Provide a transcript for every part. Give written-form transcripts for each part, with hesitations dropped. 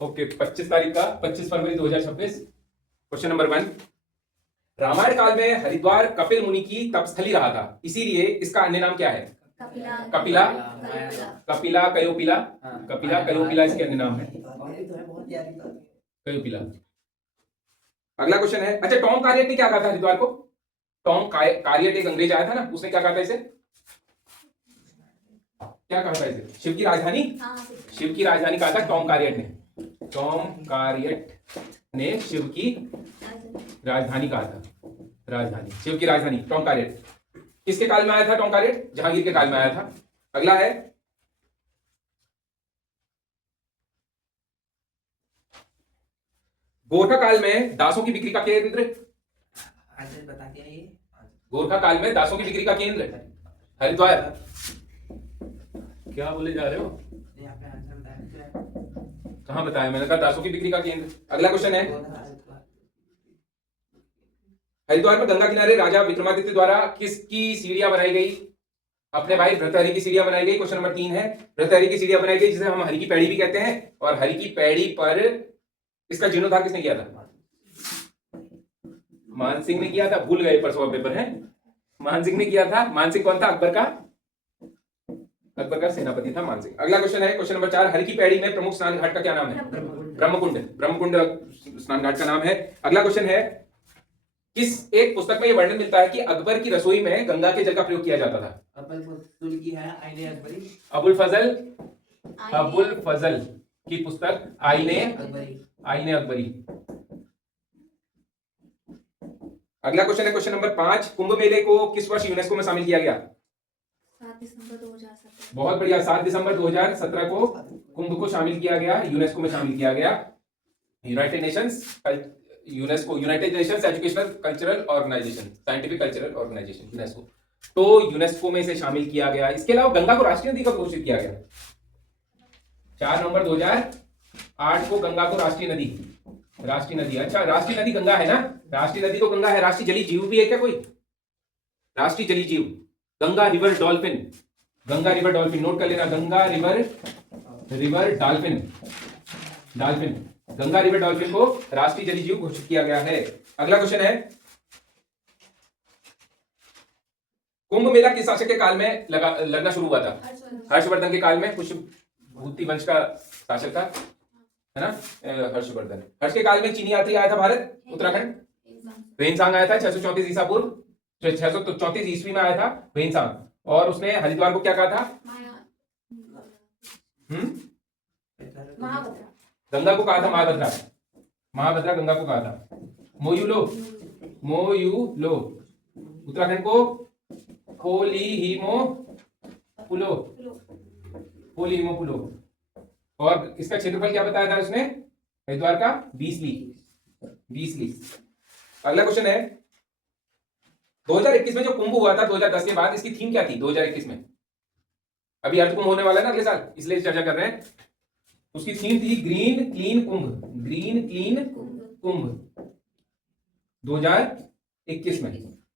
Okay, 25 तारीख का 25 फरवरी 2026। Question number 1, Ramayan काल में हरिद्वार कपिल मुनि की तपस्थली रहा था, इसीलिए इसका अन्य नाम क्या है? कपिला कपिला कयोपिला। कपिला कयोपिला कपिला कयोपिला इसके अन्य नाम है बहुत कयोपिला। अगला क्वेश्चन है, अच्छा टॉम कार्यट ने क्या कहा था हरिद्वार को? टॉम कार्यट एक अंग्रेज आया था ना, उसने क्या कहा था इसे? क्या कहा था इसे? शिव की राजधानी, शिव की राजधानी कहा था टॉम कार्यट ने। टॉम कार्यट ने शिव की राजधानी कहा था, राजधानी, शिव की राजधानी टॉम कार्यट। किसके काल में आया था टॉम कार्यट? जहांगीर के काल में आया था। अगला है, गोरखा काल में दासों की बिक्री का केंद्र, बता के आइए। गोरखा काल में दासों की बिक्री का केंद्र हरिद्वार। क्या बोले जा रहे हो? यहाँ पे आंसर बताया कहां बताया? मैंने कहा दासों की बिक्री का केंद्र। अगला क्वेश्चन है, हरिद्वार में गंगा किनारे राजा विक्रमादित्य द्वारा किसकी सीढ़ियां बनाई गई? अपने भाई भृतहरि की सीढ़ियां बनाई गई। क्वेश्चन नंबर 3 है, भृतहरि की सीढ़ियां बनाई गई जिसे हम हरि की पैड़ी भी कहते हैं, और हरि की पैड़ी पर इसका जीर्णोद्धार किसने किया था? मान सिंह ने किया था। भूल गए, परसों का पेपर है। मान सिंह ने किया था। मान सिंह कौन था? अकबर का सेनापति था मान सिंह। अगला क्वेश्चन है, क्वेश्चन नंबर 4, हरि की पैड़ी में प्रमुख स्नान घाट का क्या नाम है? ब्रह्मकुंड। ब्रह्मकुंड स्नान घाट का नाम है। अगला क्वेश्चन है, किस एक पुस्तक में यह वर्णन मिलता है कि अकबर की रसोई में गंगा के जल का प्रयोग किया जाता था? अबुल फजल की पुस्तक आईने अकबरी। अगला क्वेश्चन है, क्वेश्चन नंबर 5, कुंभ मेले को किस वर्ष यूनेस्को में शामिल किया गया? 7 दिसंबर 2017। बहुत बढ़िया, 7 दिसंबर 2017 को कुंभ को शामिल किया गया, यूनेस्को में शामिल किया गया। United Nations UNESCO, United Nations educational cultural organisation, scientific cultural organisation, UNESCO. तो यूनेस्को में इसे शामिल किया गया। इसके अलावा गंगा को राष्ट्रीय नदी कब घोषित किया गया? 4 नवंबर 2008 को गंगा को राष्ट्रीय नदी। अच्छा, राष्ट्रीय नदी गंगा है ना? राष्ट्रीय नदी तो गंगा है। राष्ट्रीय जलीय जीव भी है क्या कोई? राष्ट्रीय जलीय जीव Ganga river dolphin. Ganga river dolphin note कर लेना, Ganga river dolphin. Ganga river dolphin को राष्ट्रीय जलीय जीव घोषित किया गया है। अगला क्वेश्चन है, कुंभ मेला किस शासक के काल में लगना शुरू हुआ था? हर्षवर्धन के काल में। पुष्यभूति वंश का शासक था, है ना, हर्षवर्धन। हर्ष के काल में चीनी यात्री आया था भारत, उत्तराखंड। वेनसांग आया था 634 ईसा पूर्व, 634 ईस्वी में आया था वेनसांग, और उसने हरिद्वार को क्या कहा था? गंगा को कहा था महाभद्रा गंगा को कहा था। मोयूलो उत्तराखंड को पोलीहिमोपुलो। और इसका क्षेत्रफल क्या बताया था उसने हरिद्वार का? 20 ली। अगला क्वेश्चन है, 2021 में जो कुंभ हुआ था 2010 के बाद, इसकी थीम क्या थी 2021 में? अभी अर्थ कुंभ होने वाला है ना अगले साल, इसलिए चर्चा कर रहे हैं। उसकी थीम थी ग्रीन क्लीन कुंभ 2021 में।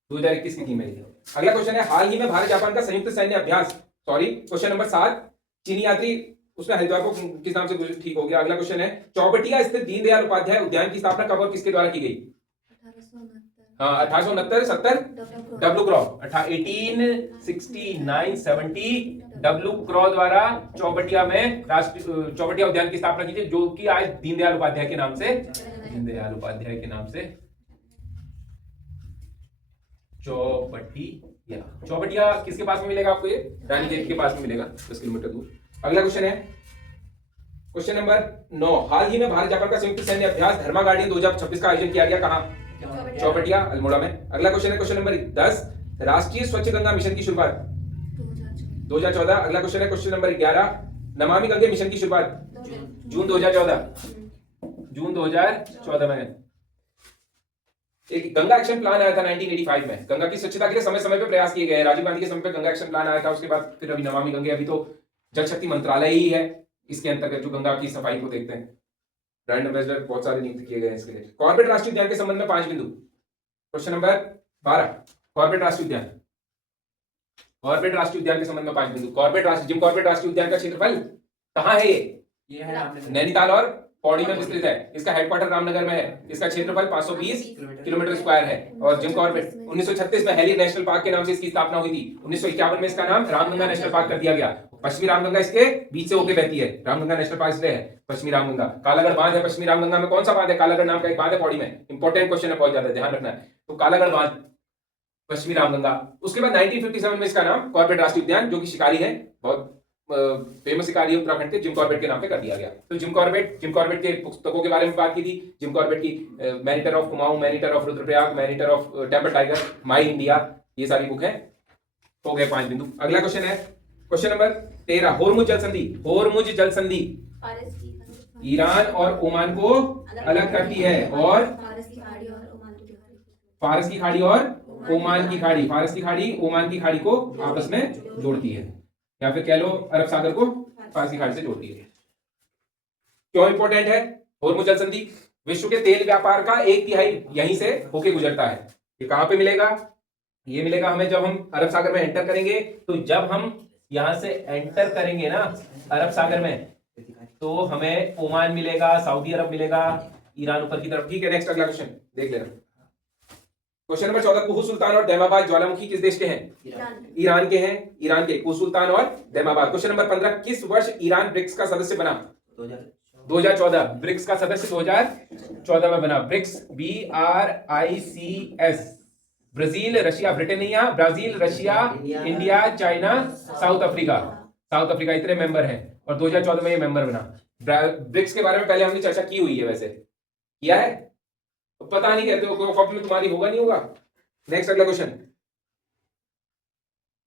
2021 की थीम है। अगला क्वेश्चन है, हाल ही में भारत जापान का संयुक्त सैन्य अभ्यास, क्वेश्चन नंबर 7, चीनी यात्री उसने हरिद्वार को किस नाम से, ठीक हो गया। अगला क्वेश्चन है, चौबटिया स्थित दीनदयाल उपाध्याय उद्यान की स्थापना कब और किसके द्वारा की गई? 1869 70 डब्ल्यू क्रॉ 1869 70 डब्ल्यू क्रॉ द्वारा चौबटिया उद्यान की स्थापना की थी, जो कि आज दीनदयाल उपाध्याय के नाम से चौबटिया किसके पास में मिलेगा आपको? ये रानीखेत के पास में मिलेगा, 10 किलोमीटर दूर। अगला क्वेश्चन है, क्वेश्चन नंबर 9, हाल ही में भारत जापान का संयुक्त सैन्य अभ्यास धर्मा गार्डियन 2026 का आयोजन किया गया कहां? चौबटिया अल्मोड़ा में। अगला क्वेश्चन है, क्वेश्चन नंबर 10, राष्ट्रीय स्वच्छ गंगा मिशन की शुरुआत 2014। अगला क्वेश्चन है, question number 11, Namami Gange mission की शुरुआत जून 2014 में। एक गंगा एक्शन प्लान आया था 1985 में। गंगा की स्वच्छता के लिए समय समय पे प्रयास किए गए हैं। राजीव गांधी के समय पे गंगा एक्शन प्लान आया था, उसके बाद फिर अभी नमामि गंगे, अभी तो जल शक्ति मंत्रालय ही है इसके अंतर्गत जो गंगा की सफाई को देखते हैं। ब्रांड एम्बेसडर बहुत सारे नियुक्त किए गए हैं इसके लिए। कॉर्बेट राष्ट्रीय उद्यान के संबंध में 5 बिंदु। क्वेश्चन नंबर 12, कॉर्बेट राष्ट्रीय उद्यान के संबंध में 5 बिंदु। जिम कॉर्बेट राष्ट्रीय उद्यान का क्षेत्रफल कहां है? ये है नैनीताल और पौड़ी में विस्तृत है, इसका हेडक्वार्टर रामनगर में है, इसका क्षेत्रफल 520 किलोमीटर स्क्वायर है। और जिम कॉर्बेट 1936 में हेली नेशनल पार्क के नाम से इसकी स्थापना हुई थी। 1951 में इसका नाम रामगंगा नेशनल पार्क कर दिया गया। पश्चिमी रामगंगा इसके बीच से होकर बहती है, रामगंगा नेशनल पार्क इसलिए है पश्चिमी रामगंगा। कालागढ़ बांध है पश्चिमी रामगंगा में, कौन सा बांध है? कालागढ़ नाम का एक बांध है पौड़ी में। इंपॉर्टेंट क्वेश्चन है, बहुत ज्यादा ध्यान रखना है। तो कालागढ़ बांध पश्चिमी रामगंगा। उसके बाद 1957 में इसका नाम कॉर्बेट राष्ट्रीय उद्यान, जो कि शिकारी है, बहुत फेमस शिकारी है उत्तराखंड के, जिम कॉर्बेट के नाम पे कर दिया गया। तो जिम कॉर्बेट के पुस्तकों के बारे में बात की थी। जिम कॉर्बेट की man eater of Kumaon, man eater of Rudraprayag, man eater of temple tiger, my India, ये सारी बुक है। हो गए 5 बिंदु। अगला क्वेश्चन है क्वेश्चन नंबर 13, होर्मुज जल संधि। होर्मुज जल संधि फारस की ईरान और ओमान को अलग करती है, और फारस की खाड़ी और ओमान की खाड़ी। फारस की खाड़ी और ओमान की खाड़ी, फारस की खाड़ी ओमान की खाड़ी को आपस में जोड़ती है, या फिर कह लो अरब सागर को फारस की खाड़ी से जोड़ती है। क्यों इंपॉर्टेंट है? होर्मुज जल संधि विश्व के तेल व्यापार का 1/3 यहीं से होके गुजरता है। ये कहां पे मिलेगा? ये मिलेगा हमें जब हम अरब सागर में एंटर करेंगे। तो जब हम यहां से एंटर करेंगे ना अरब सागर में, तो हमें ओमान मिलेगा, सऊदी अरब मिलेगा, ईरान ऊपर की तरफ। ठीक है, नेक्स्ट अगला क्वेश्चन देख लेना। क्वेश्चन नंबर 14, कुहू सुल्तान और दैमाबाद ज्वालामुखी किस देश के हैं? ईरान के हैं। ईरान के कुहू सुल्तान और दैमाबाद। क्वेश्चन नंबर 15, किस वर्ष ईरान ब्रिक्स का सदस्य बना? 2014। ब्रिक्स का सदस्य 2014 में बना। BRICS BRICS। Brazil, Russia, Britain नहीं है, Brazil, Russia, India, China, south Africa. South Africa इतने मेंबर हैं, और 2014 में ये मेंबर बना। ब्रिक्स के बारे में पहले हमने चर्चा की हुई है, वैसे किया है तो पता नहीं, कहते हो कॉपी में तुम्हारी होगा नहीं होगा। नेक्स्ट अगला क्वेश्चन,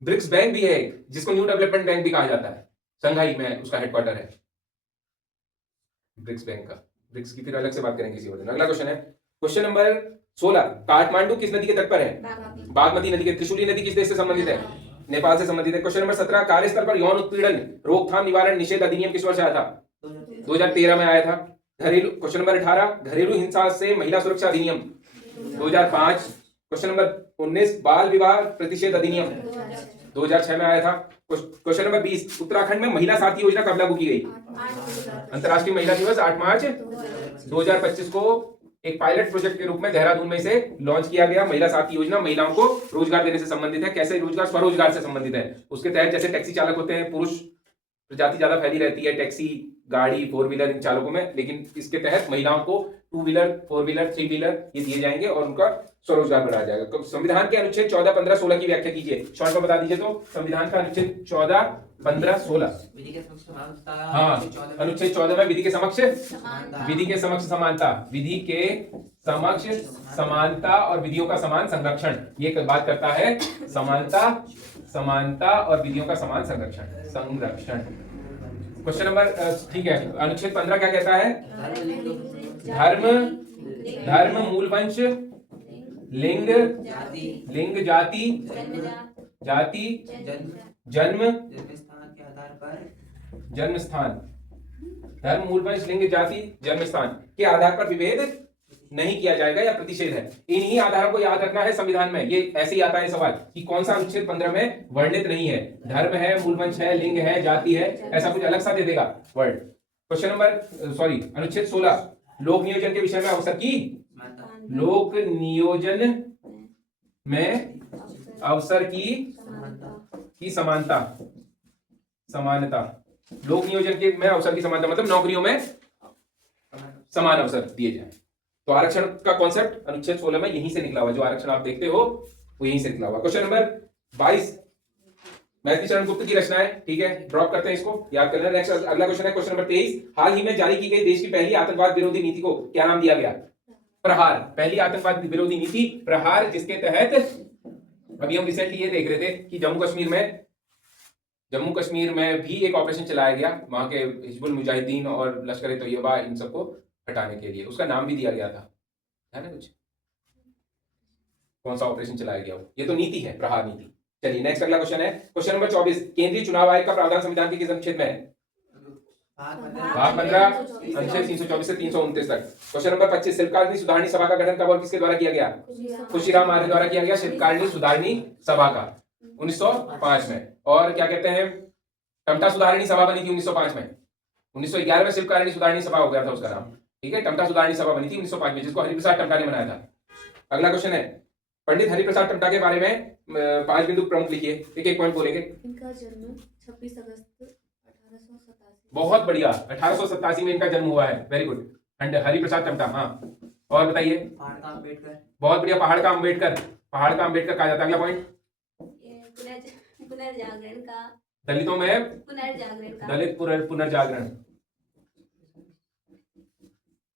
ब्रिक्स बैंक भी है, जिसको न्यू डेवलपमेंट बैंक भी कहा जाता है, संघाई में उसका हेडक्वार्टर है ब्रिक्स बैंक का। ब्रिक्स की फिर अलग से बात करेंगे किसी और दिन। अगला क्वेश्चन है क्वेश्चन नंबर 16, काठमांडू किस नदी के तट पर है? बागमती नदी के। त्रिशूली नदी किस देश से संबंधित है? नेपाल से संबंधित है। क्वेश्चन नंबर 17, कार्यस्थल पर यौन उत्पीड़न रोकथाम निवारण निषेध अधिनियम किस वर्ष आया था? 2013 में आया था। घरेलू, क्वेश्चन नंबर 18, घरेलू हिंसा से महिला सुरक्षा अधिनियम 2005। क्वेश्चन नंबर 19, बाल विवाह प्रतिषेध अधिनियम 2006 में आया था। क्वेश्चन नंबर 20, उत्तराखंड में महिला साथी योजना कब लागू की गई? अंतर्राष्ट्रीय महिला दिवस 8 मार्च 2025 को एक पायलट प्रोजेक्ट के रूप में देहरादून में इसे लॉन्च किया गया। महिला साथी योजना महिलाओं को रोजगार देने से संबंधित है। कैसे रोजगार? स्वरोजगार से संबंधित है। उसके तहत जैसे टैक्सी चालक होते हैं, पुरुष प्रजाति ज्यादा फैली रहती है टैक्सी, गाड़ी, 4 व्हीलर इन चालकों में, लेकिन इसके तहत महिलाओं को 2 व्हीलर, 4 व्हीलर, 3 व्हीलर ये दिए जाएंगे और उनका स्वरोजगार बढ़ाया जाएगा। तो संविधान के अनुच्छेद 14, 15, 16 की व्याख्या कीजिए, शॉर्ट में बता दीजिए। तो संविधान का अनुच्छेद 14, 15, 16। विधि के समक्ष समानता। हाँ, अनुच्छेद 14 में विधि के समक्ष समानता, विधि के समक्ष समानता और विधियों का समान संरक्षण, ये बात करता है समानता और विधियों का समान संरक्षण। क्वेश्चन नंबर, ठीक है, अनुच्छेद 15 क्या कहता है? धर्म, मूल वंश, लिंग, जाति, जन्म स्थान के आधार पर, जन्म स्थान, धर्म, मूल वंश, लिंग, जाति, जन्म स्थान के आधार पर विभेद नहीं किया जाएगा या प्रतिषेध है। इन्हीं आधारों को याद रखना है संविधान में। ये ऐसे ही आता है सवाल कि कौन सा अनुच्छेद 15 में वर्णित नहीं है, धर्म है, मूल वंश है, लिंग है, जाति है, ऐसा कुछ अलग सा दे देगा वर्ड। क्वेश्चन नंबर अनुच्छेद 16, लोक नियोजन के विषय में अवसर की लोक नियोजन में अवसर की समानता। लोक नियोजन के में अवसर की समानता मतलब नौकरियों में समान अवसर दिए जाए। तो आरक्षण का कॉन्सेप्ट अनुच्छेद 16 में यहीं से निकला हुआ, जो आरक्षण आप देखते हो वो यहीं से निकला हुआ। क्वेश्चन नंबर 22, मैथिली चरण गुप्त की रचना है, ठीक है, ड्रॉप करते हैं इसको, याद करना। नेक्स्ट अगला क्वेश्चन है क्वेश्चन नंबर 23, हाल ही में जारी की गई देश की पहली आतंकवाद विरोधी नीति को क्या नाम दिया गया? प्रहार। पहली आतंकवाद विरोधी नीति प्रहार, जिसके तहत अभी हम रिसेंटली ये देख रहे थे कि जम्मू कश्मीर में भी एक ऑपरेशन चलाया गया, वहां के हिजबुल मुजाहिदीन और लश्कर तैयबा इन सबको हटाने के लिए, उसका नाम भी दिया गया था, है ना? कुछ कौन सा ऑपरेशन चलाया गया? ये तो नीति है, प्रहार नीति। चलिए नेक्स्ट अगला क्वेश्चन है क्वेश्चन नंबर 24, केंद्रीय चुनाव आयोग का प्रावधान संविधान के किस अनुच्छेद में है? भाग 15 अनुच्छेद 324 से 329 तक। क्वेश्चन नंबर 25, शिल्पकारिणी सुधारणी सभा का गठन कब और किसके द्वारा किया गया? खुशीराम आर्य द्वारा किया गया शिल्पकारिणी सुधारणी सभा का 1905 में। और क्या कहते हैं, टमटा सुधारणी सभा बनी थी 1905 में, 1911 में शिल्पकारणी सुधारणी सभा हो गया था उसका नाम, ठीक है। टमटा सुधारणी सभा बनी थी 1905 में, जिसको हरिप्रसाद टमटा ने बनाया था। अगला क्वेश्चन है, पंडित हरिप्रसाद टमटा के बारे में 5 बिंदु प्रमुख लिखिए, एक एक पॉइंट बोलेंगे। इनका जन्म 26 अगस्त 1887। बहुत बढ़िया, 1887 में इनका जन्म हुआ है, वेरी गुड। हरिप्रसाद टमटा, हाँ। और बताइए। पहाड़ का अम्बेडकर। बहुत बढ़िया, पहाड़ का अम्बेडकर, पहाड़ का अम्बेडकर कहा जाता है। अगला पॉइंट, ये पुनर्जागरण का दलितों में पुनर्जागरण का दलित पुनर्जागरण।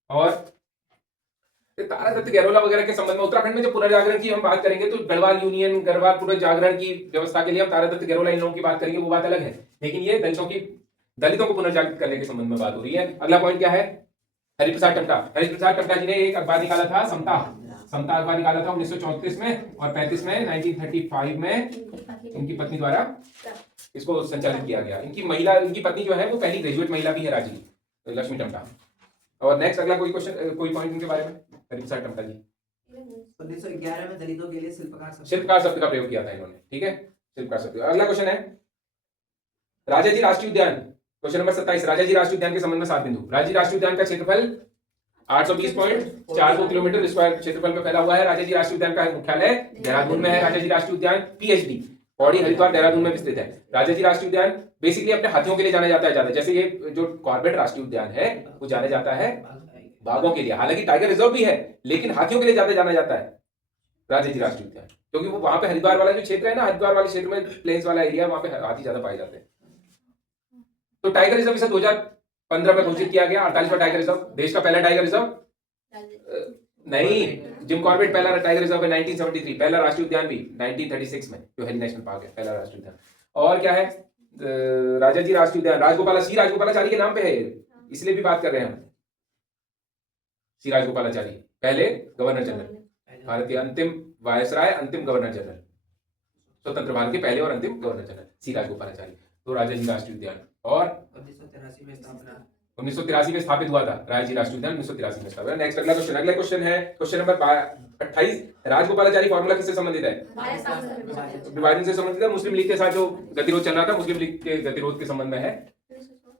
और तारा दत्त गैरोला वगैरह के संबंध में उत्तराखंड में जब पुनर्जागरण की हम बात करेंगे तो गढ़वाल यूनियन, गढ़वाल पुनर्जागरण की व्यवस्था के लिए हम तारा दत्त गैरोला इन लोगों की बात करेंगे, वो बात अलग है। लेकिन ये दलितों को पुनर्जागृत करने के संबंध में बात हो रही है। अगला पॉइंट क्या है, हरिप्रसाद टमटा। हरिप्रसाद टमटा जी ने एक अखबार निकाला था, समता अखबार निकाला था 1934 में, और 35 में 1935 में इनकी पत्नी द्वारा इसको संचालित किया गया। इनकी पत्नी जो है वो पहली ग्रेजुएट महिला भी है, राजी लक्ष्मी टमटा। और नेक्स्ट अगला कोई क्वेश्चन, कोई पॉइंट इनके बारे में, हरिप्रसाद टमटा जी। 1911 में दलितों के लिए शिल्पकार शब्द का प्रयोग किया था इन्होंने, ठीक है, शिल्पकार शब्द। अगला क्वेश्चन है, राजाजी राष्ट्रीय उद्यान, क्वेश्चन नंबर 27। राजाजी राष्ट्रीय उद्यान के संबंध में 7 बिंदु। राजाजी राष्ट्रीय उद्यान का क्षेत्रफल 820.42 किलोमीटर स्क्वायर क्षेत्रफल में फैला हुआ है। राजाजी राष्ट्रीय उद्यान का मुख्यालय देहरादून में है। राजाजी राष्ट्रीय उद्यान पीएचडी पौड़ी हरिद्वार देहरादून में विस्तृत है। राजाजी राष्ट्रीय उद्यान बेसिकली अपने हाथियों के लिए जाना जाता है ज्यादा, जैसे ये जो कॉर्बेट राष्ट्रीय उद्यान है वो जाना जाता है बाघों के लिए, हालांकि टाइगर रिजर्व भी है लेकिन हाथियों के लिए ज्यादा जाना जाता है राजाजी राष्ट्रीय उद्यान, क्योंकि वो वहां पे हरिद्वार वाला जो क्षेत्र है ना, हरिद्वार वाले क्षेत्र में प्लेन्स वाला एरिया, वहां पे हाथी ज्यादा पाए जाते हैं। तो टाइगर रिजर्व इसे 2015 में घोषित किया गया, 48वां टाइगर रिजर्व, देश का पहला टाइगर रिजर्व नहीं, जिम कॉर्बेट पहला टाइगर रिजर्व है 1973, पहला राष्ट्रीय उद्यान भी 1936 में जो हेली नेशनल पार्क है, पहला राष्ट्रीय उद्यान। और क्या है, राजाजी राष्ट्रीय उद्यान राजगोपालाचारी के नाम पे है, इसलिए भी बात कर रहे हैं हम। सी राजगोपालाचारी पहले गवर्नर जनरल, भारत के अंतिम वायसराय, अंतिम गवर्नर जनरल, स्वतंत्र भारत के पहले और अंतिम गवर्नर जनरल सी राजगोपालाचारी। तो राजाजी राष्ट्रीय उद्यान, और 1983 में स्थापित हुआ था राजाजी राष्ट्रीय उद्यान, 1983 में स्थापित। नेक्स्ट अगला क्वेश्चन है क्वेश्चन नंबर 28। राजगोपालाचारी फॉर्मूला किससे संबंधित है? विभाजन से संबंधित है। मुस्लिम लीग के साथ जो गतिरोध चल रहा था, मुस्लिम लीग के गतिरोध के संबंध में है,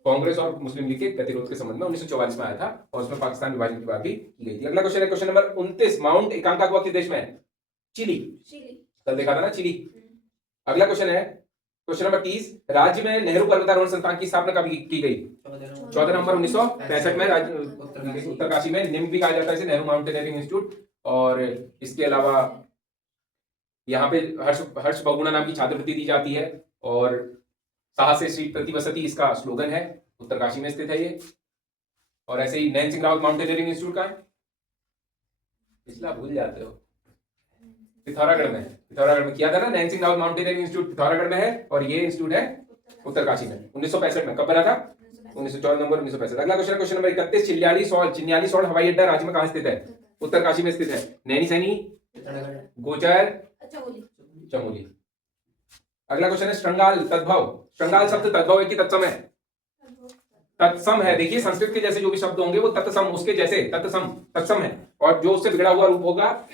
कांग्रेस और मुस्लिम लीग के गतिरोध के संबंध में 1944 में आया था, और उसमें पाकिस्तान विभाजन की बात भी की गई थी। अगला क्वेश्चन है क्वेश्चन नंबर 29। माउंट एकांकागुआ किस देश में है? चिली, कल देखा था ना, चिली। अगला क्वेश्चन है क्वेश्चन नंबर 30। राज्य में नेहरू पर्वतारोहण संस्थान की स्थापना कब की गई? 14 नवंबर 1965 में उत्तरकाशी में। निम्न भी कहा जाता है इसे, नेहरू माउंटेनियरिंग इंस्टीट्यूट। और इसके अलावा यहाँ पे हर्ष बहुगुणा नाम की छात्रवृत्ति दी जाती है, और साहस श्री प्रतिवसति इसका स्लोगन है, उत्तरकाशी में स्थित है ये। और ऐसे ही नैन सिंह रावत माउंटेनियरिंग इंस्टीट्यूट का पिछला भूल जाते हो, पिथौरागढ़ में किया था ना, नैन सिंह रावत माउंटेनियरिंग इंस्टीट्यूट पिथौरागढ़ में है, और ये इंस्टीट्यूट है उत्तरकाशी में। 1965 में कब बना था? 14 नवंबर 1965। अगला क्वेश्चन नंबर 31। चिन्यालीसौड़ हवाई अड्डा राज्य में कहां स्थित है? उत्तरकाशी में स्थित है। नैनी सैनी, गोचर, चमोली। अगला क्वेश्चन है श्रृंगाल तद्भव। श्रृंगाल शब्द तद्भव है कि तत्सम है? तत्सम है। देखिए संस्कृत के जैसे जो भी शब्द होंगे वो तत्सम, उसके जैसे तत्सम है, और जो उससे बिगड़ा हुआ रूप होगा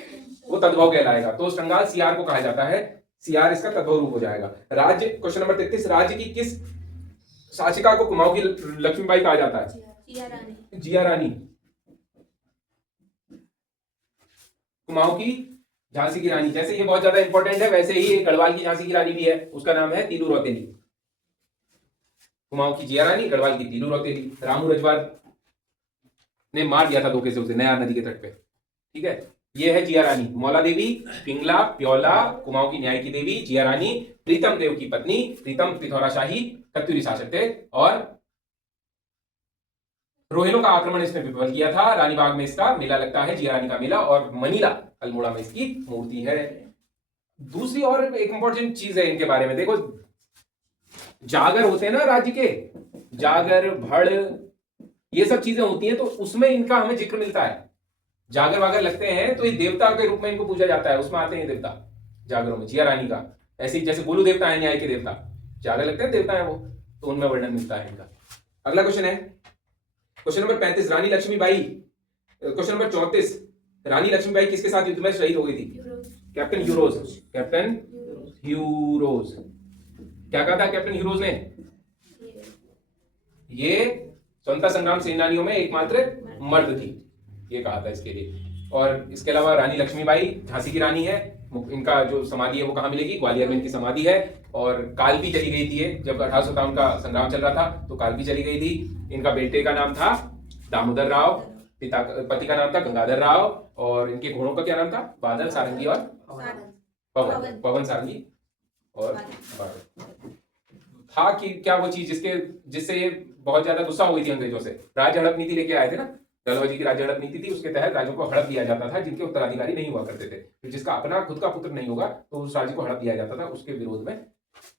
वो तद्भव कहलाएगा। तो श्रृंगाल सीआर को कहा जाता है, सीआर इसका तद्भव रूप हो जाएगा। राज्य, क्वेश्चन नंबर 33। राज्य की किस शासिका को कुमाऊं की लक्ष्मीबाई कहा जाता है? जिया रानी। कुमाऊं की झांसी की रानी, जैसे ये बहुत ज्यादा इंपॉर्टेंट है वैसे ही गढ़वाल की झांसी की रानी भी है, उसका नाम है तीलू रौतेली। कुमाऊं की जिया रानी, गढ़वाल की तीलू रौतेली। रामू रजवाड़ ने मार दिया था धोखे से उसे नयार नदी के तट पे, ठीक है। ये है जिया रानी। मौला देवी, पिंगला, प्योला, कुमाऊं की न्याय की देवी जिया रानी, प्रीतम देव की पत्नी। प्रीतम पिथौरा शाही कत्यूरी शासक थे, और रोहिलों का आक्रमण इसने विफल किया था। रानीबाग में इसका मेला लगता है, जिया रानी का मेला, और मनीला अल्मोड़ा में इसकी मूर्ति है। दूसरी और एक इंपॉर्टेंट चीज है इनके बारे में, देखो जागर होते हैं ना राज्य के, जागर, भड़, ये सब चीजें होती हैं, तो उसमें इनका हमें जिक्र मिलता है। जागर वागर लगते हैं तो ये देवता के रूप में इनको पूजा जाता है, उसमें आते हैं देवता जागरों में, जिया रानी का। ऐसे ही जैसे गोलू देवता है न्याय के देवता, जागर लगते हैं देवता है वो, तो उनमें वर्णन मिलता है इनका। अगला क्वेश्चन है क्वेश्चन नंबर 35। रानी लक्ष्मीबाई, क्वेश्चन नंबर 34। रानी लक्ष्मीबाई किसके साथ युद्ध में शहीद हो गई थी? Captain Hugh Rose. Captain Hugh Rose. क्या कहा था कैप्टन ह्यूरोज ने? ये स्वतंत्रता संग्राम सेनानियों में एकमात्र मर्द थी, ये कहा था इसके लिए। और इसके अलावा रानी लक्ष्मीबाई झांसी की रानी है, इनका जो समाधि है वो कहाँ मिलेगी, ग्वालियर में इनकी समाधि है। और कालपी चली गई थी ये, जब 1857 का संग्राम चल रहा था तो कालपी चली गई थी। इनका बेटे का नाम था दामोदर राव, पति का नाम था गंगाधर राव, और इनके घोड़ों का क्या नाम था, बादल, सारंगी और पवन, पवन सारंगी और बादल। था कि क्या वो चीज जिससे ये बहुत ज्यादा गुस्सा हो गई थी अंग्रेजों से, राज्य हड़प नीति लेके आए थे ना, डलहौजी की राज्य हड़प नीति थी, उसके तहत राज्यों को हड़प दिया जाता था जिनके उत्तराधिकारी नहीं हुआ करते थे। तो जिसका अपना खुद का पुत्र नहीं होगा तो उस राज्य को हड़प दिया जाता था, उसके विरोध में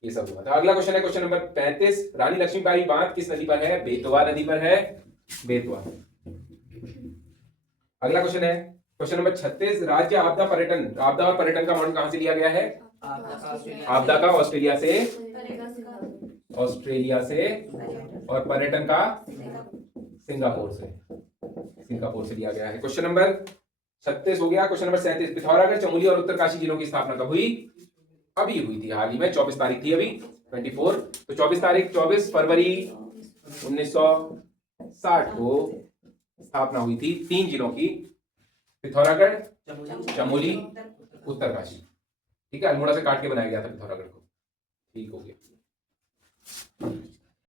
ये सब हुआ था। अगला क्वेश्चन है क्वेश्चन नंबर 35, रानी लक्ष्मीबाई बांध किस नदी पर है, बेतवा नदी पर है, बेतवा। अगला क्वेश्चन है क्वेश्चन नंबर 36, राज्य आपदा और पर्यटन का मॉडल कहां से लिया गया है, आपदा का ऑस्ट्रेलिया से और पर्यटन का सिंगापुर से लिया गया है। क्वेश्चन नंबर 36 हो गया। क्वेश्चन नंबर 37, पिथौरागढ़, चमोली और उत्तरकाशी जिलों की स्थापना कब हुई, अभी हुई थी, हाल ही में 24 तारीख थी अभी 24, तो 24 फरवरी 1960 को स्थापना हुई थी 3 जिलों की, पिथौरागढ़, चमोली, उत्तरकाशी। ठीक है, अल्मोड़ा से काट के बनाया गया था पिथौरागढ़ को। ठीक हो गया।